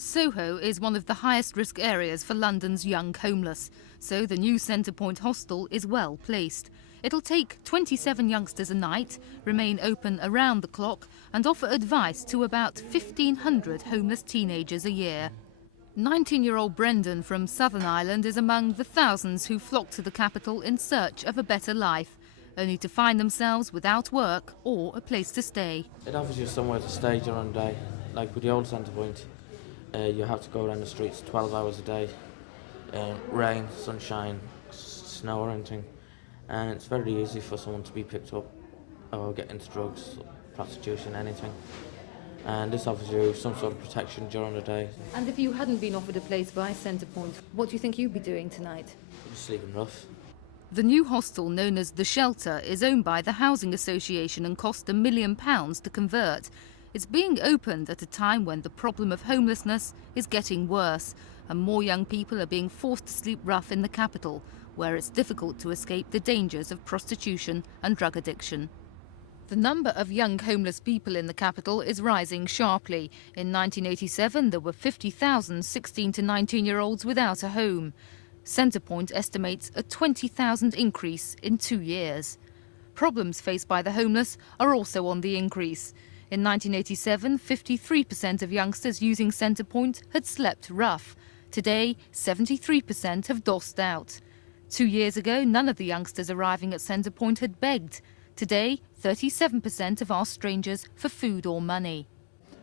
Soho is one of the highest risk areas for London's young homeless, so the new Centre Point hostel is well placed. It'll take 27 youngsters a night, remain open around the clock and offer advice to about 1,500 homeless teenagers a year. 19-year-old Brendan from Southern Ireland is among the thousands who flock to the capital in search of a better life, only to find themselves without work or a place to stay. It offers you somewhere to stay during the day, like with the old Centre Point. You have to go around the streets 12 hours a day, rain, sunshine, snow or anything, and it's very easy for someone to be picked up or get into drugs, prostitution, anything. And this offers you some sort of protection during the day. And if you hadn't been offered a place by Centre Point, what do you think you'd be doing tonight? Just sleeping rough. The new hostel, known as The Shelter, is owned by the Housing Association and cost £1 million to convert. It's being opened at a time when the problem of homelessness is getting worse and more young people are being forced to sleep rough in the capital, where it's difficult to escape the dangers of prostitution and drug addiction. The number of young homeless people in the capital is rising sharply. In 1987, there were 50,000 16 to 19-year-olds without a home. Centre Point estimates a 20,000 increase in 2 years. Problems faced by the homeless are also on the increase. In 1987, 53% of youngsters using Centre Point had slept rough. Today, 73% have dossed out. 2 years ago, none of the youngsters arriving at Centre Point had begged. Today, 37% have asked strangers for food or money.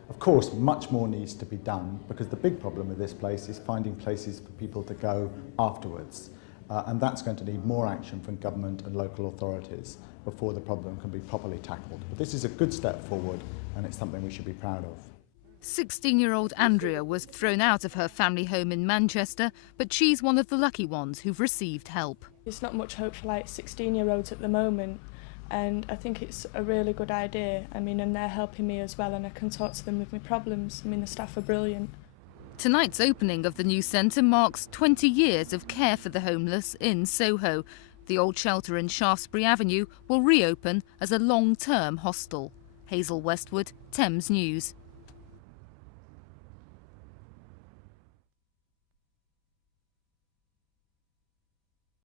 Of course, much more needs to be done because the big problem with this place is finding places for people to go afterwards. And that's going to need more action from government and local authorities before the problem can be properly tackled. But this is a good step forward and it's something we should be proud of. 16-year-old Andrea was thrown out of her family home in Manchester, but she's one of the lucky ones who've received help. There's not much hope for 16-year-olds at the moment, and I think it's a really good idea. And they're helping me as well, and I can talk to them with my problems. The staff are brilliant. Tonight's opening of the new centre marks 20 years of care for the homeless in Soho. The old shelter in Shaftesbury Avenue will reopen as a long-term hostel. Hazel Westwood, Thames News.